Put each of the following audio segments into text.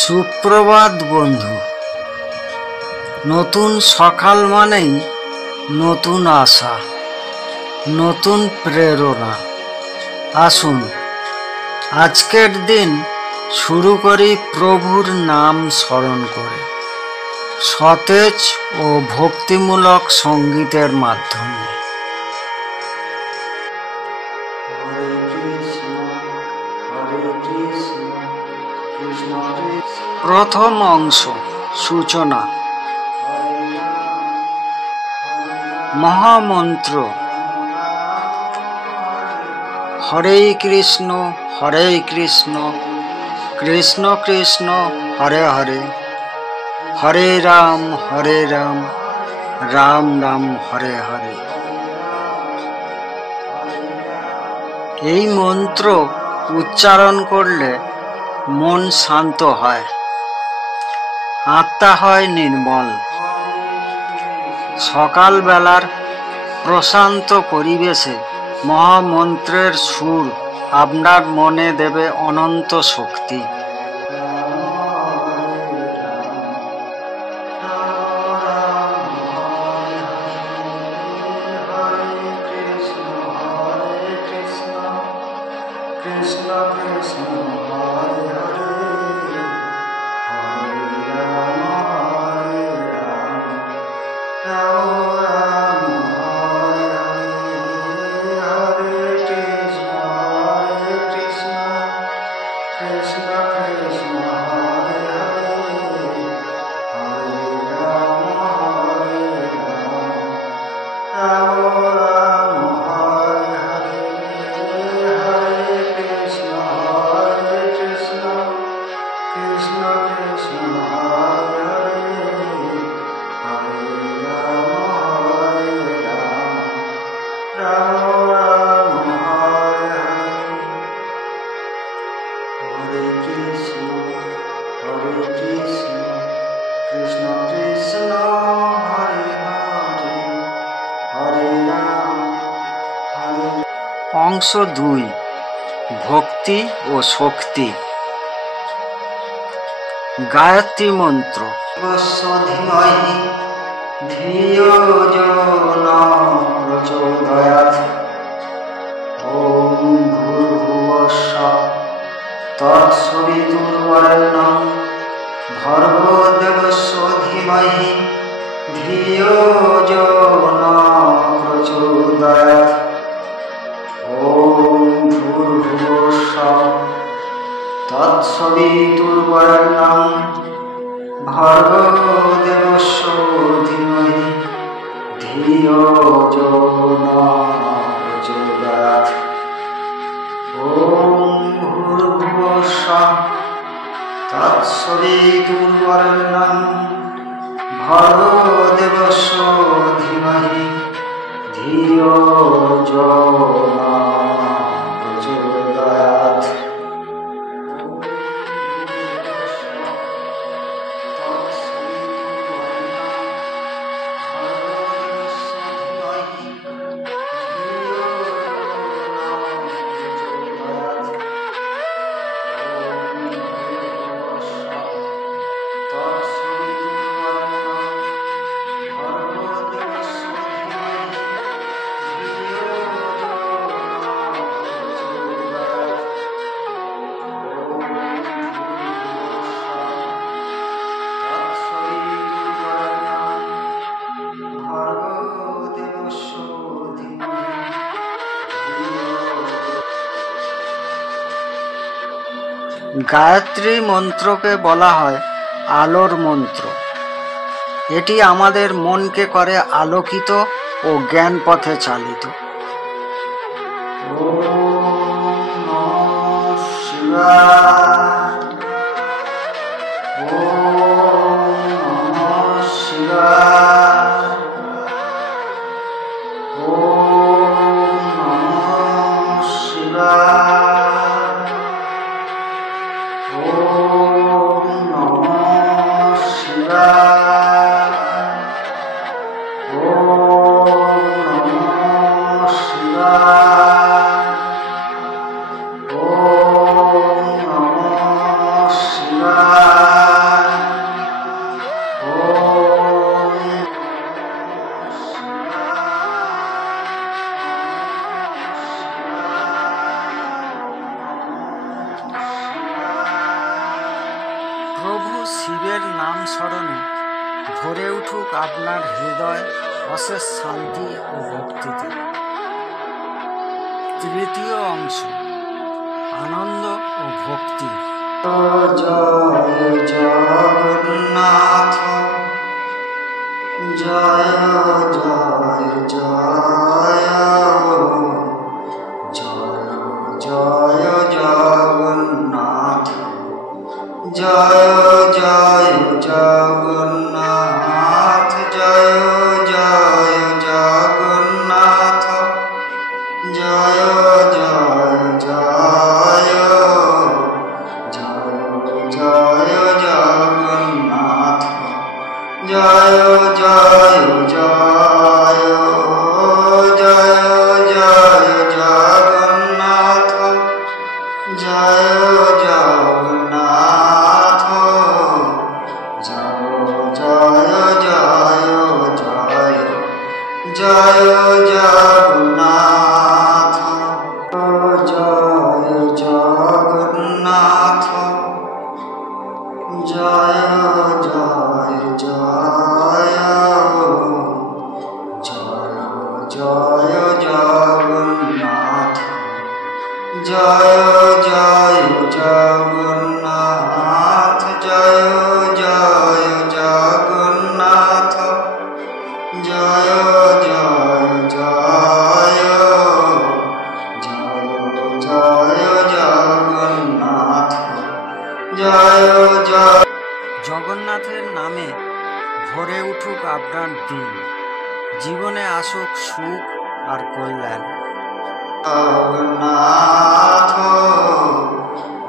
সুপ্রভাত বন্ধু। নতুন সকাল মানেই নতুন আশা, নতুন প্রেরণা। আসুন আজকের দিন শুরু করি প্রভুর নাম স্মরণ করে, সতেজ ও ভক্তিমূলক সঙ্গীতের মাধ্যমে। প্রথম অংশ, সূচনা। মহামন্ত্র: হরে কৃষ্ণ কৃষ্ণ কৃষ্ণ হরে হরে, হরে রাম রাম রাম হরে হরে। এই মন্ত্র উচ্চারণ করলে মন শান্ত হয়, আত্মা হয় নির্মল। সকালবেলার প্রশান্ত পরিবেশে মহামন্ত্রের সুর আপনার মনে দেবে অনন্ত শক্তি। কৃষ্ণ কৃষ্ণ হরে হরে, হরে রাম রাম রাম হরে হরে, হরে কৃষ্ণ কৃষ্ণ কৃষ্ণ হরে হরে, হরে রাম রাম রাম হরে হরে, হরে কৃষ্ণ কৃষ্ণ কৃষ্ণ হরে হরে, হরে রাম রাম হরে হরে। হরে কৃষ্ণ কৃষ্ণ কৃষ্ণ হরে হরে, হরে রাম হরে। অংশ 2, ভক্তি ও শক্তি। গায়ত্রী মন্ত্র: ধীমহি ধিয়ো যো ন প্রচোদয়াৎ, ওম ভূর্ভুবস্সঃ তৎসবিতুর্বরেণ্যং ভর্গো দেবস্য ধীমহি ধিয়ো যো ন প্রচোদয়াৎ, ওম ভূর্ভুবস্সঃ তৎসবিতুর্বরেণ্যং ভর্গো দেবস্য ধীমহি ধিয়ো যো ন প্রচোদয়াৎ, ওম ভূর্ভুবস্সঃ তৎসবিতুর্বরেণ্যং ভর্গো দেবস্য ধীমহি ধিয়ো যো ন প্রচোদয়াৎ। গায়ত্রী মন্ত্রকে বলা হয় আলোর মন্ত্র। এটি আমাদের মনকে করে আলোকিত ও জ্ঞান পথে চালিত। ওম নমঃ শিবায়, ওম নমঃ শিবায়, ওম নমঃ শিবায়, ওম নমঃ শিবায়, ওম নমঃ শিবায়, ওম শিবের নাম স্মরণে ভরে উঠুক আপনার হৃদয় অশেষ শান্তি ও ভক্তিতে। তৃতীয় অংশ, আনন্দ ও ভক্তি। জয় জগন্নাথ, জয় জয় জয়, জয় জয় জগন্নাথ, জয় জয় জগন্নাথ, জয় জয় জগন্নাথ, জয় জয় জয়, জয় জয় জগন্নাথ, জয় জয় জয়, জয় জয় জগন্নাথ, জয় জগন্নাথ, জয় জয় জয় জয়, জয় জগন্নাথ, জয় জগন্নাথ, জয় জয় জয়, জয় জয় জগন্নাথ, জয় জয় জগন্নাথ, জয় জয় জগন্নাথ, জয় জয় জয়, জয় জয় জগন্নাথ, জয় জয়। জগন্নাথের নামে ভরে উঠুক আপনার দিন, জীবনে আসুক সুখ আর কল্যাণ। জগন্নাথ,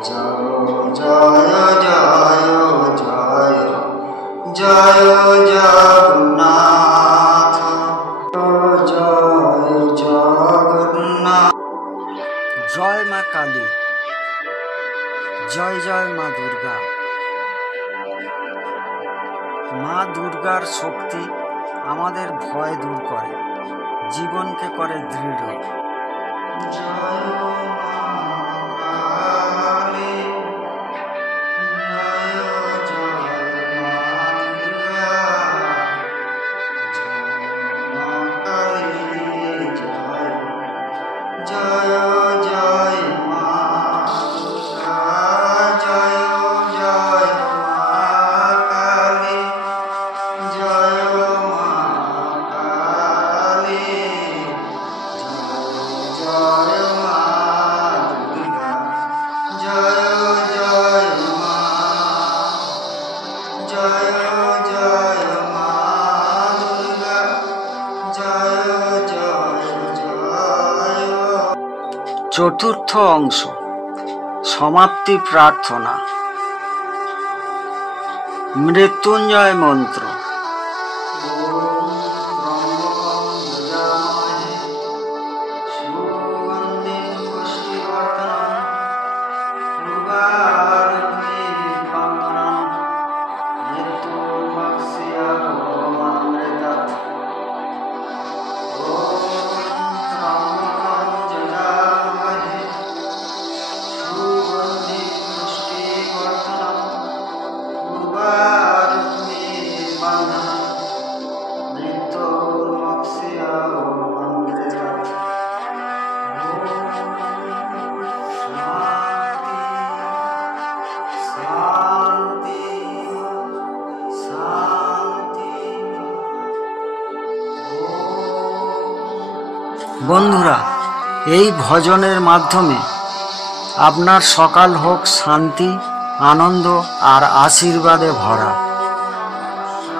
জয় জয় জয় জয়, জয় জগন্নাথ, জয় জগন্নাথ। জয় মা কালী, জয় জয় মা দুর্গা। মা দুর্গার শক্তি আমাদের ভয় দূর করে, জীবনকে করে দৃঢ়। জয় মা কালী, জয় জয় মা দুর্গা, জয় মা কালী, জয় জয় জয় মা দুর্গা, জয় জয় মা কালী, জয় মা কালী, জয় মা দুর্গা, জয় জয় মা, জয় জয় মা দুর্গা, জয় জয় জয়। চতুর্থ অংশ, সমাপ্তি প্রার্থনা। মৃত্যুঞ্জয় মন্ত্র। বন্ধুরা, এই ভজনের মাধ্যমে আপনার সকাল হোক শান্তি, আনন্দ আর আশীর্বাদে ভরা।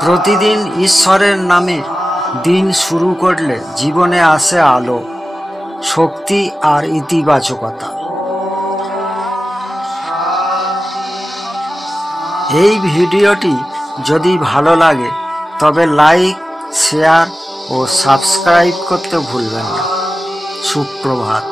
প্রতিদিন ঈশ্বরের নামে দিন শুরু করলে জীবনে আসে আলো, শক্তি আর ইতিবাচকতা। এই ভিডিওটি যদি ভালো লাগে তবে লাইক, শেয়ার ও সাবস্ক্রাইব করতে ভুলবেন না। সুপ্রভাত।